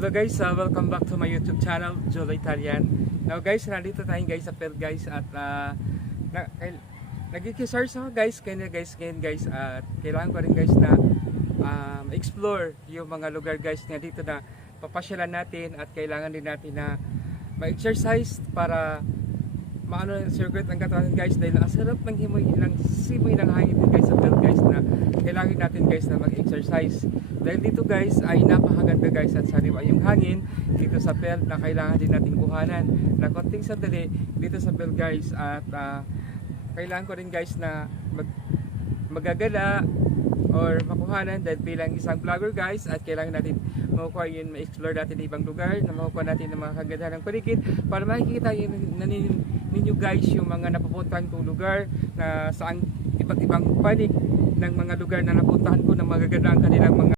Hello guys, welcome back to my YouTube channel, Jolo Italian. Now guys, nandito tayo guys sa field guys at nag-exercise ako guys, ngayon guys at kailangan ko rin guys na explore yung mga lugar guys na dito na papasyalan natin at kailangan din natin na ma-exercise para maano circuit ang katawan guys dahil ang sarap ng simoy ng hangin guys sa field guys na kailangan natin guys na mag-exercise. Dahil dito guys ay napakaganda guys at sariwa yung hangin dito sa field na kailangan din natin kuhanan na konting sandali dito sa field guys at kailangan ko rin guys na magagala or makuhanan dahil bilang isang vlogger guys at kailangan natin makukuha yun, ma-explore natin ibang lugar na makukuha natin ng mga kagandahan ng paligid para makikita yun ninyo guys yung mga napupuntahan kong lugar na saan iba't ibang panig ng mga lugar na napuntahan ko ng magaganda ang kanilang mga